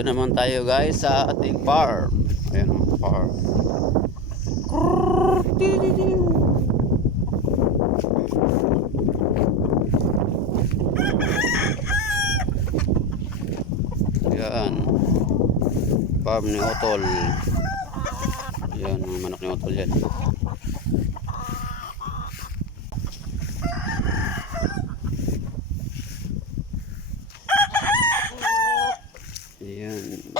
Dito naman tayo guys sa ating farm. Ayan o, farm. Ayan. Farm ni Otol. Ayan, mga manok ni Otol yan. Ayan. Ayan.